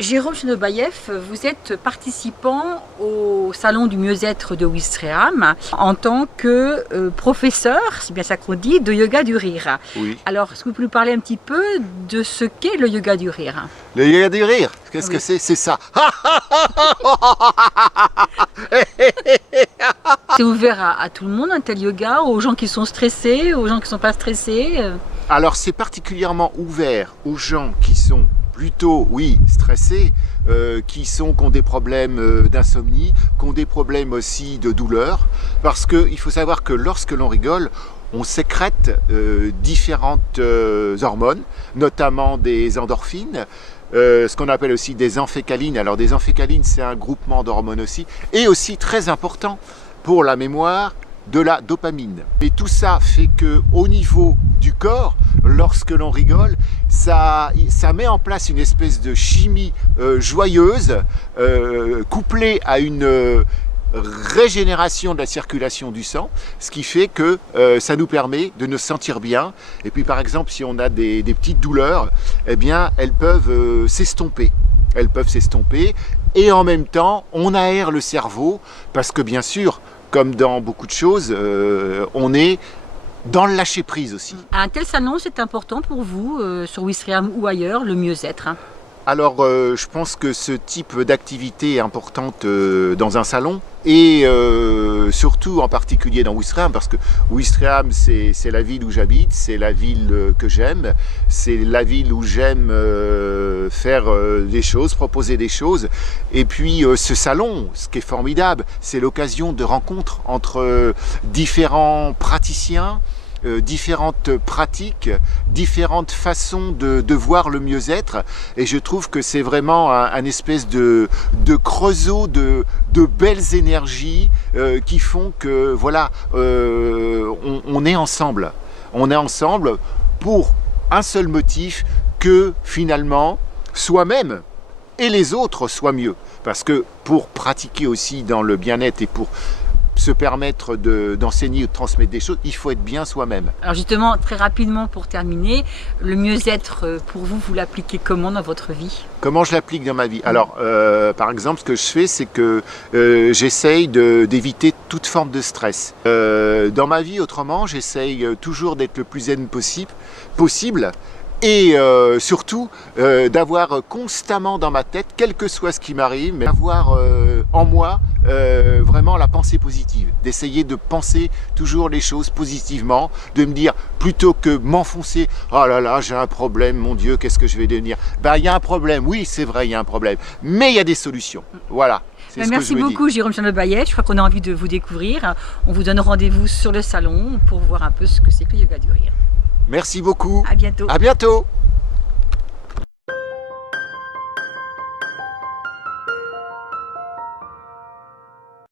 Jérôme Chenobayev, vous êtes participant au Salon du mieux-être de Ouistreham en tant que professeur, c'est bien ça qu'on dit, de yoga du rire. Oui. Alors, est-ce que vous pouvez nous parler un petit peu de ce qu'est le yoga du rire? Le yoga du rire, qu'est-ce que c'est? C'est ça. C'est ouvert à tout le monde, un tel yoga, aux gens qui sont stressés, aux gens qui ne sont pas stressés? Alors, c'est particulièrement ouvert aux gens qui sont plutôt, oui, stressés, qui ont des problèmes d'insomnie, qui ont des problèmes aussi de douleur, parce qu'il faut savoir que lorsque l'on rigole, on sécrète différentes hormones, notamment des endorphines, ce qu'on appelle aussi des amphécalines. Alors des amphécalines, c'est un groupement d'hormones aussi, et aussi très important pour la mémoire, de la dopamine. Et tout ça fait que au niveau du corps, lorsque l'on rigole, ça met en place une espèce de chimie joyeuse, couplée à une régénération de la circulation du sang, ce qui fait que ça nous permet de nous sentir bien. Et puis par exemple, si on a des petites douleurs, eh bien elles peuvent s'estomper. Elles peuvent s'estomper et en même temps, on aère le cerveau parce que bien sûr, comme dans beaucoup de choses, on est dans le lâcher-prise aussi. Un tel salon, c'est important pour vous, sur Ouistreham ou ailleurs, le mieux-être? Alors, je pense que ce type d'activité est importante dans un salon et surtout en particulier dans Ouistreham, parce que Ouistreham, c'est la ville où j'habite, c'est la ville que j'aime, c'est la ville où j'aime faire des choses, proposer des choses. Et puis ce salon, ce qui est formidable, c'est l'occasion de rencontres entre différents praticiens, différentes pratiques, différentes façons de voir le mieux-être, et je trouve que c'est vraiment un espèce de creusot de belles énergies qui font que voilà, on est ensemble. On est ensemble pour un seul motif, que finalement soi-même et les autres soient mieux. Parce que pour pratiquer aussi dans le bien-être et pour se permettre d'enseigner ou de transmettre des choses, il faut être bien soi-même. Alors justement, très rapidement pour terminer, le mieux-être pour vous, vous l'appliquez comment dans votre vie? Comment je l'applique dans ma vie? Alors, par exemple, ce que je fais, c'est que j'essaye d'éviter toute forme de stress. Dans ma vie, autrement, j'essaye toujours d'être le plus zen possible et surtout d'avoir constamment dans ma tête, quel que soit ce qui m'arrive, mais d'avoir en moi vraiment la pensée positive, d'essayer de penser toujours les choses positivement, de me dire, plutôt que m'enfoncer, oh là là, j'ai un problème, mon Dieu, qu'est-ce que je vais devenir? Ben, il y a un problème, oui, c'est vrai, il y a un problème, mais il y a des solutions. Voilà. Merci beaucoup, Jérôme Chenobayev. Je crois qu'on a envie de vous découvrir. On vous donne rendez-vous sur le salon pour voir un peu ce que c'est que le yoga du rire. Merci beaucoup. À bientôt. À bientôt.